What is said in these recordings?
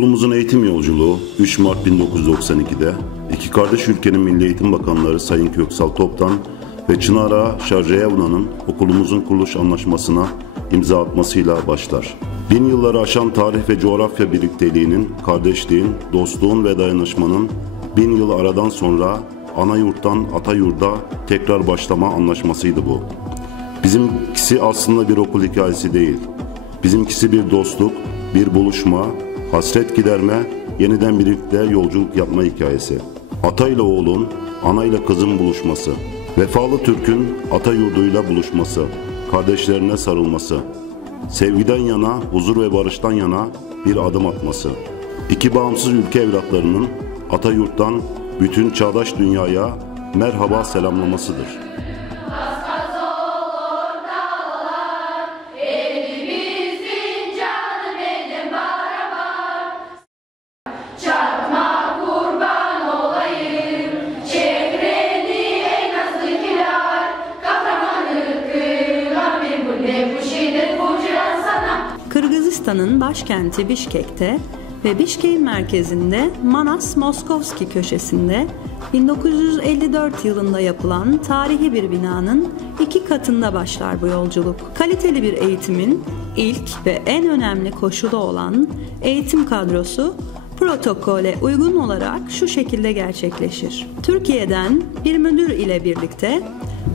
Okulumuzun eğitim yolculuğu 3 Mart 1992'de iki kardeş ülkenin Milli Eğitim Bakanları Sayın Köksal Toptan ve Çınar Ağa Şarjeyevna'nın okulumuzun kuruluş anlaşmasına imza atmasıyla başlar. 1000 yılları aşan tarih ve coğrafya birlikteliğinin, kardeşliğin, dostluğun ve dayanışmanın 1000 yıl aradan sonra ana yurttan ata yurda tekrar başlama anlaşmasıydı bu. Bizimkisi aslında bir okul hikayesi değil. Bizimkisi bir dostluk, bir buluşma, hasret giderme, yeniden birlikte yolculuk yapma hikayesi. Ata ile oğlun, ana ile kızın buluşması. Vefalı Türk'ün ata yurduyla buluşması, kardeşlerine sarılması. Sevgiden yana, huzur ve barıştan yana bir adım atması. İki bağımsız ülke evlatlarının ata yurttan bütün çağdaş dünyaya merhaba selamlamasıdır. Kırgızistan'ın başkenti Bişkek'te ve Bişkek'in merkezinde Manas Moskovski köşesinde 1954 yılında yapılan tarihi bir binanın 2 katında başlar bu yolculuk. Kaliteli bir eğitimin ilk ve en önemli koşulu olan eğitim kadrosu protokole uygun olarak şu şekilde gerçekleşir. Türkiye'den bir müdür ile birlikte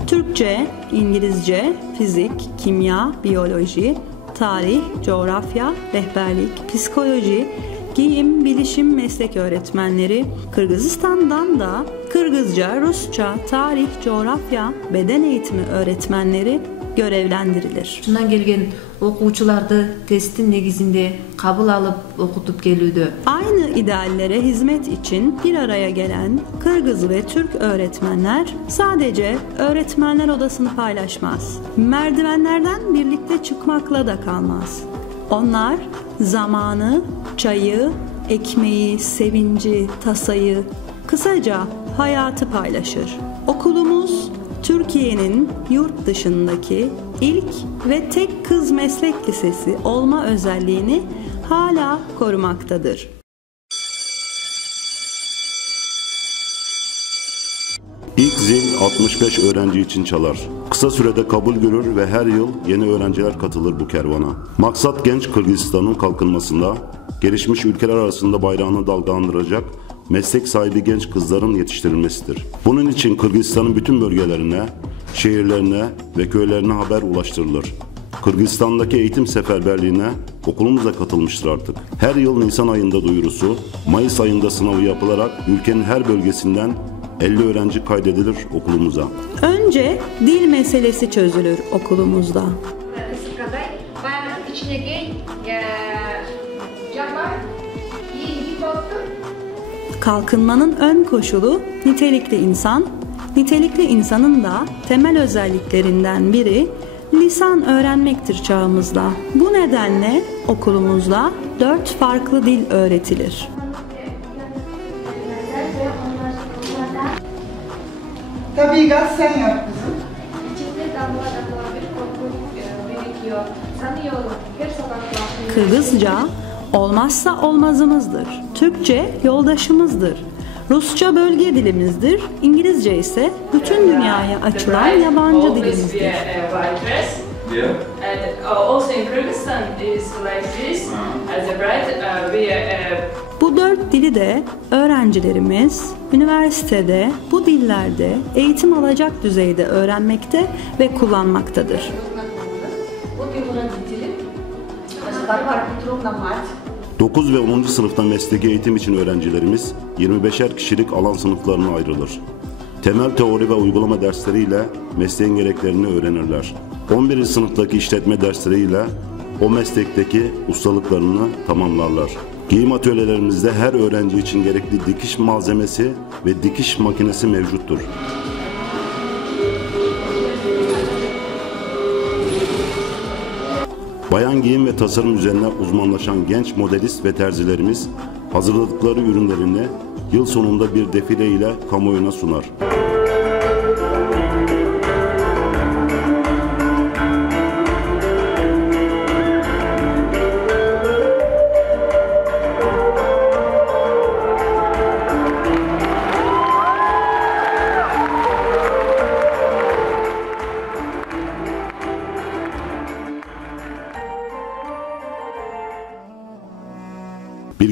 Türkçe, İngilizce, fizik, kimya, biyoloji, tarih, coğrafya, rehberlik, psikoloji, giyim, bilişim meslek öğretmenleri, Kırgızistan'dan da Kırgızca, Rusça, tarih, coğrafya, beden eğitimi öğretmenleri görevlendirilir. Şundan gelgen okuvchilardı testin negizinde kabul alıp okutup gelüydü. Aynı ideallere hizmet için bir araya gelen Kırgız ve Türk öğretmenler sadece öğretmenler odasını paylaşmaz. Merdivenlerden birlikte çıkmakla da kalmaz. Onlar zamanı, çayı, ekmeği, sevinci, tasayı, kısaca hayatı paylaşır. Okulumuz Türkiye'nin yurt dışındaki ilk ve tek kız meslek lisesi olma özelliğini hala korumaktadır. İlk zil 65 öğrenci için çalar. Kısa sürede kabul görür ve her yıl yeni öğrenciler katılır bu kervana. Maksat genç Kırgızistan'ın kalkınmasında, gelişmiş ülkeler arasında bayrağını dalgalandıracak meslek sahibi genç kızların yetiştirilmesidir. Bunun için Kırgızistan'ın bütün bölgelerine, şehirlerine ve köylerine haber ulaştırılır. Kırgızistan'daki eğitim seferberliğine okulumuz da katılmıştır artık. Her yıl Nisan ayında duyurusu, Mayıs ayında sınavı yapılarak ülkenin her bölgesinden 50 öğrenci kaydedilir okulumuza. Önce dil meselesi çözülür okulumuzda. Kalkınmanın ön koşulu nitelikli insan, nitelikli insanın da temel özelliklerinden biri lisan öğrenmektir çağımızda. Bu nedenle okulumuzda 4 farklı dil öğretilir. Tabii gaz sen yap kızım. İçinde damla bir korku birikiyor. Sanıyorum her sokakta. Kırgızca olmazsa olmazımızdır. Türkçe yoldaşımızdır. Rusça bölge dilimizdir. İngilizce ise bütün dünyaya açılan yabancı dilimizdir. Bu 4 dili de öğrencilerimiz üniversitede bu dillerde eğitim alacak düzeyde öğrenmekte ve kullanmaktadır. 9 ve 10. sınıfta mesleki eğitim için öğrencilerimiz 25'er kişilik alan sınıflarına ayrılır. Temel teori ve uygulama dersleriyle mesleğin gereklerini öğrenirler. 11. sınıftaki işletme dersleriyle o meslekteki ustalıklarını tamamlarlar. Giyim atölyelerimizde her öğrenci için gerekli dikiş malzemesi ve dikiş makinesi mevcuttur. Bayan giyim ve tasarım üzerine uzmanlaşan genç modelist ve terzilerimiz hazırladıkları ürünlerini yıl sonunda bir defile ile kamuoyuna sunar.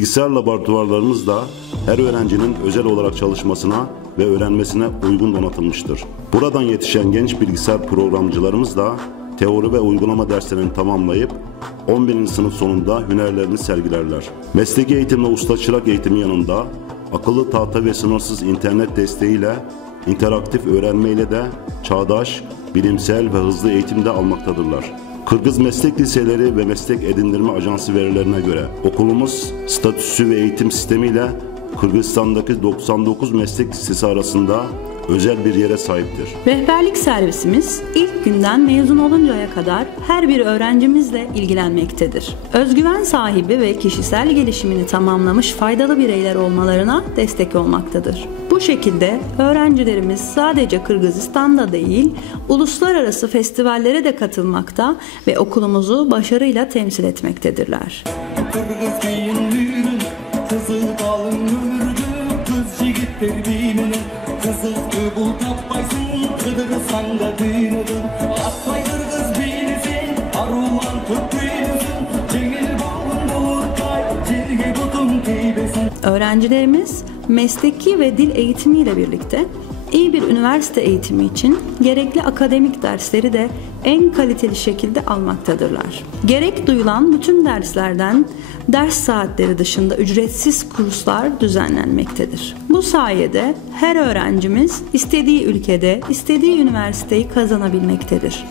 Bilgisayar laboratuvarlarımız da her öğrencinin özel olarak çalışmasına ve öğrenmesine uygun donatılmıştır. Buradan yetişen genç bilgisayar programcılarımız da teori ve uygulama derslerini tamamlayıp 11. sınıf sonunda hünerlerini sergilerler. Mesleki eğitimle usta çırak eğitimi yanında akıllı tahta ve sınırsız internet desteğiyle interaktif öğrenmeyle de çağdaş, bilimsel ve hızlı eğitim de almaktadırlar. Kırgız Meslek Liseleri ve Meslek Edindirme Ajansı verilerine göre okulumuz statüsü ve eğitim sistemiyle Kırgızistan'daki 99 meslek lisesi arasında özel bir yere sahiptir. Rehberlik servisimiz ilk günden mezun oluncaya kadar her bir öğrencimizle ilgilenmektedir. Özgüven sahibi ve kişisel gelişimini tamamlamış faydalı bireyler olmalarına destek olmaktadır. Bu şekilde öğrencilerimiz sadece Kırgızistan'da değil, uluslararası festivallere de katılmakta ve okulumuzu başarıyla temsil etmektedirler. Kızıl bul tapmaysın, kıdırırsan da duyunudun. Atmay kırgız beylisin, aruman Türk beylisin. Cengil bağın bulutay, cilge butun teybesin. Öğrencilerimiz mesleki ve dil eğitimiyle birlikte iyi bir üniversite eğitimi için gerekli akademik dersleri de en kaliteli şekilde almaktadırlar. Gerek duyulan bütün derslerden ders saatleri dışında ücretsiz kurslar düzenlenmektedir. Bu sayede her öğrencimiz istediği ülkede, istediği üniversiteyi kazanabilmektedir.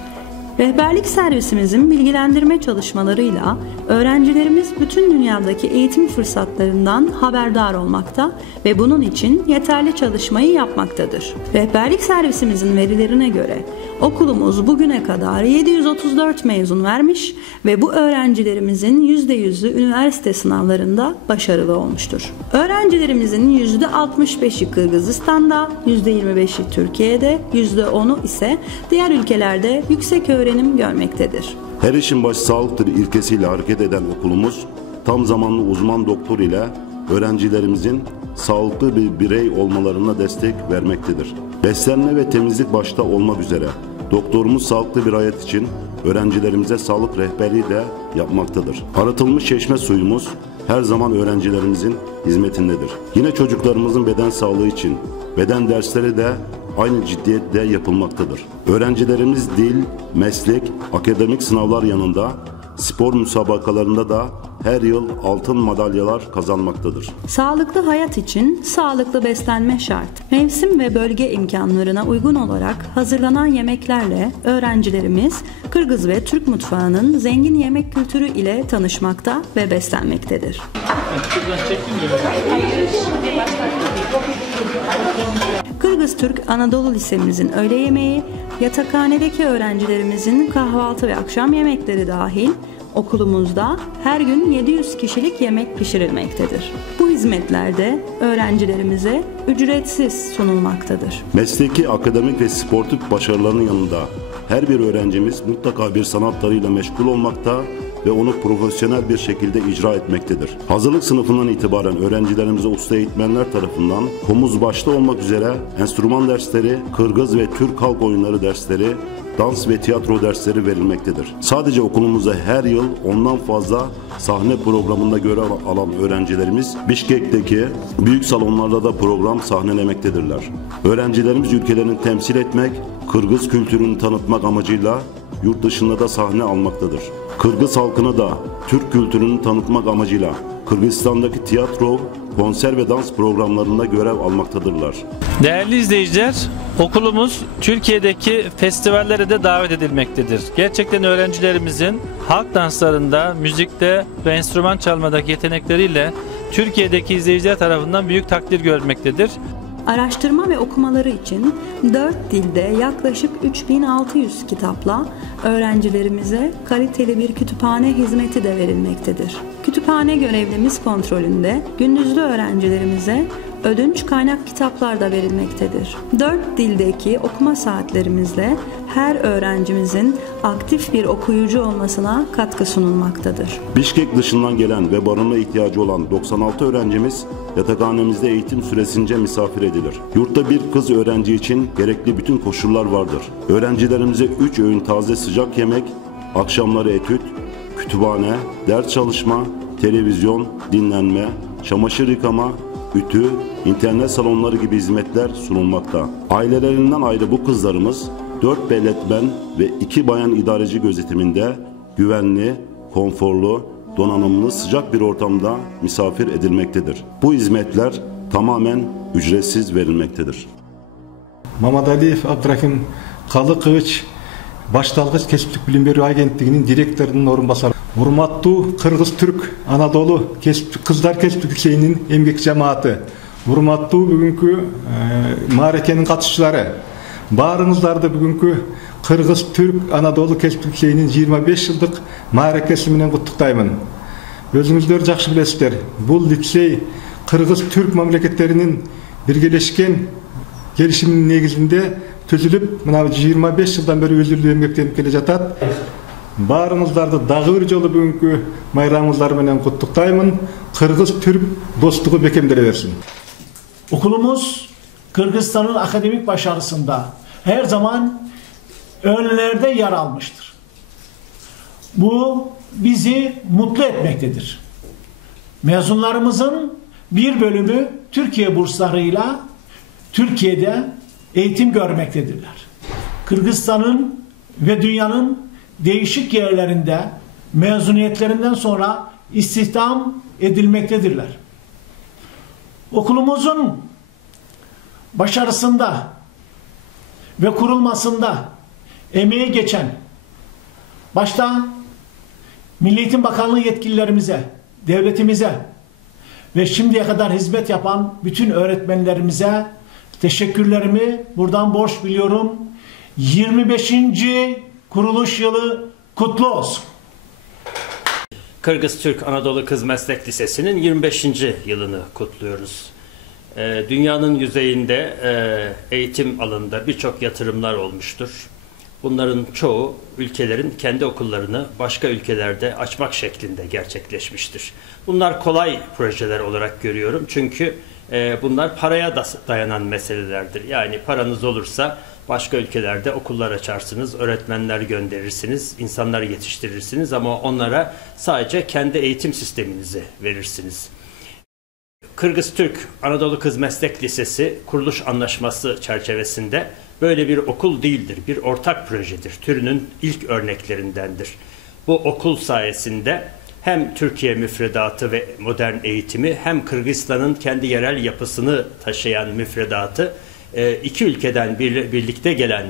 Rehberlik servisimizin bilgilendirme çalışmalarıyla öğrencilerimiz bütün dünyadaki eğitim fırsatlarından haberdar olmakta ve bunun için yeterli çalışmayı yapmaktadır. Rehberlik servisimizin verilerine göre okulumuz bugüne kadar 734 mezun vermiş ve bu öğrencilerimizin %100'ü üniversite sınavlarında başarılı olmuştur. Öğrencilerimizin %65'i Kırgızistan'da, %25'i Türkiye'de, %10'u ise diğer ülkelerde yüksek öğrenim görmektedir. Her işin başı sağlıktır ilkesiyle hareket eden okulumuz tam zamanlı uzman doktor ile öğrencilerimizin sağlıklı bir birey olmalarına destek vermektedir. Beslenme ve temizlik başta olmak üzere doktorumuz sağlıklı bir hayat için öğrencilerimize sağlık rehberliği de yapmaktadır. Arıtılmış çeşme suyumuz her zaman öğrencilerimizin hizmetindedir. Yine çocuklarımızın beden sağlığı için beden dersleri de aynı ciddiyetle yapılmaktadır. Öğrencilerimiz dil, meslek, akademik sınavlar yanında spor müsabakalarında da her yıl altın madalyalar kazanmaktadır. Sağlıklı hayat için sağlıklı beslenme şart. Mevsim ve bölge imkanlarına uygun olarak hazırlanan yemeklerle öğrencilerimiz Kırgız ve Türk mutfağının zengin yemek kültürü ile tanışmakta ve beslenmektedir. Kırgız Türk Anadolu Lisemizin öğle yemeği, yatakhanedeki öğrencilerimizin kahvaltı ve akşam yemekleri dahil okulumuzda her gün 700 kişilik yemek pişirilmektedir. Bu hizmetler de öğrencilerimize ücretsiz sunulmaktadır. Mesleki, akademik ve sportif başarılarının yanında her bir öğrencimiz mutlaka bir sanat dalıyla meşgul olmakta ve onu profesyonel bir şekilde icra etmektedir. Hazırlık sınıfından itibaren öğrencilerimize usta eğitmenler tarafından komuz başta olmak üzere enstrüman dersleri, Kırgız ve Türk halk oyunları dersleri, dans ve tiyatro dersleri verilmektedir. Sadece okulumuzda her yıl ondan fazla sahne programında görev alan öğrencilerimiz Bişkek'teki büyük salonlarda da program sahnelemektedirler. Öğrencilerimiz ülkelerini temsil etmek, Kırgız kültürünü tanıtmak amacıyla yurt dışında da sahne almaktadır. Kırgız halkına da Türk kültürünü tanıtmak amacıyla Kırgızistan'daki tiyatro, konser ve dans programlarında görev almaktadırlar. Değerli izleyiciler, okulumuz Türkiye'deki festivallere de davet edilmektedir. Gerçekten öğrencilerimizin halk danslarında, müzikte ve enstrüman çalmadaki yetenekleriyle Türkiye'deki izleyiciler tarafından büyük takdir görmektedir. Araştırma ve okumaları için 4 dilde yaklaşık 3600 kitapla öğrencilerimize kaliteli bir kütüphane hizmeti de verilmektedir. Kütüphane görevlimiz kontrolünde gündüzlü öğrencilerimize ödünç kaynak kitaplar da verilmektedir. 4 dildeki okuma saatlerimizle her öğrencimizin aktif bir okuyucu olmasına katkı sunulmaktadır. Bişkek dışından gelen ve barınma ihtiyacı olan 96 öğrencimiz yatakhanemizde eğitim süresince misafir edilir. Yurtta bir kız öğrenci için gerekli bütün koşullar vardır. Öğrencilerimize 3 öğün taze sıcak yemek, akşamları etüt, kütüphane, ders çalışma, televizyon, dinlenme, çamaşır yıkama, ütü, internet salonları gibi hizmetler sunulmakta. Ailelerinden ayrı bu kızlarımız 4 belletmen ve 2 bayan idareci gözetiminde güvenli, konforlu, donanımlı sıcak bir ortamda misafir edilmektedir. Bu hizmetler tamamen ücretsiz verilmektedir. Mamadalyев Abdurrahim Kalıkıç, Başlangıç Kesiplik Bilim Berүү Agentliğinin direktörünün orunbasarı. Hurmattуу Kırgız-Türk Anadolu Kızlar Kesiplik Liseyi'nin emgek cemaati. Hurmattуу бүгүnkү maarekenin katışçıları. Barыңыздарды бүгүnkү Kırgız-Türk Anadolu Kesiplik Liseyi'nin 25 yıllık maarekesi менен куттуктаймын. Özüңүздөр жакшы билесиздер. Бул лицей Kırgız-Türk mamleketlerinin birgeleşken gelişiminin negizinde төзүлүп, мына 25 жылдан бери өзүлүү эмгектенип келе жатат. Барыңыздарды дагы бир жолу бүгүнкү майрамыңыздар менен куттуктаймын. Kırgız-Türk dostluğu bekemdere versin. Okulumuz Kırgızistan'ın akademik başarısında her zaman önlerde yer almıştır. Bu bizi mutlu etmektedir. Mezunlarımızın bir bölümü Türkiye burslarıyla Türkiye'de eğitim görmektedirler. Kırgızistan'ın ve dünyanın değişik yerlerinde mezuniyetlerinden sonra istihdam edilmektedirler. Okulumuzun başarısında ve kurulmasında emeği geçen başta Milli Eğitim Bakanlığı yetkililerimize, devletimize ve şimdiye kadar hizmet yapan bütün öğretmenlerimize teşekkürlerimi buradan borç biliyorum. 25. kuruluş yılı kutlu olsun. Kırgız-Türk Anadolu Kız Meslek Lisesi'nin 25. yılını kutluyoruz. Dünyanın yüzeyinde eğitim alanında birçok yatırımlar olmuştur. Bunların çoğu ülkelerin kendi okullarını başka ülkelerde açmak şeklinde gerçekleşmiştir. Bunlar kolay projeler olarak görüyorum çünkü bunlar paraya dayanan meselelerdir. Yani paranız olursa başka ülkelerde okullar açarsınız, öğretmenler gönderirsiniz, insanlar yetiştirirsiniz ama onlara sadece kendi eğitim sisteminizi verirsiniz. Kırgız-Türk Anadolu Kız Meslek Lisesi kuruluş anlaşması çerçevesinde böyle bir okul değildir, bir ortak projedir, türünün ilk örneklerindendir. Bu okul sayesinde hem Türkiye müfredatı ve modern eğitimi hem Kırgızistan'ın kendi yerel yapısını taşıyan müfredatı iki ülkeden birlikte gelen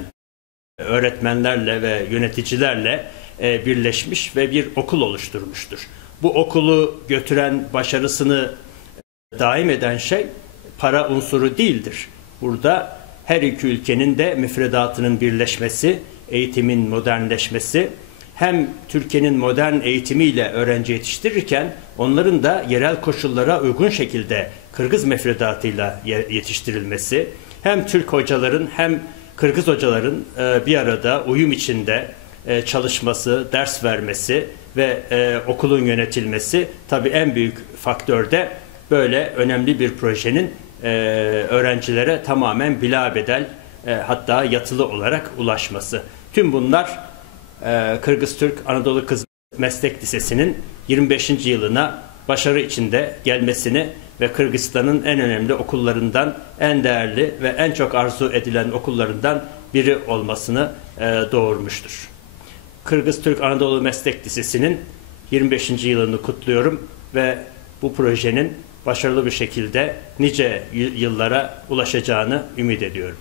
öğretmenlerle ve yöneticilerle birleşmiş ve bir okul oluşturmuştur. Bu okulu götüren, başarısını daim eden şey para unsuru değildir. Burada her iki ülkenin de müfredatının birleşmesi, eğitimin modernleşmesi, hem Türkiye'nin modern eğitimiyle öğrenci yetiştirirken onların da yerel koşullara uygun şekilde Kırgız müfredatıyla yetiştirilmesi, hem Türk hocaların hem Kırgız hocaların bir arada uyum içinde çalışması, ders vermesi ve okulun yönetilmesi tabii en büyük faktör de böyle önemli bir projenin öğrencilere tamamen bilabedel hatta yatılı olarak ulaşması. Tüm bunlar Kırgız-Türk Anadolu Kız Meslek Lisesi'nin 25. yılına başarı içinde gelmesini ve Kırgızistan'ın en önemli okullarından, en değerli ve en çok arzu edilen okullarından biri olmasını doğurmuştur. Kırgız-Türk Anadolu Meslek Lisesi'nin 25. yılını kutluyorum ve bu projenin başarılı bir şekilde nice yıllara ulaşacağını ümit ediyorum.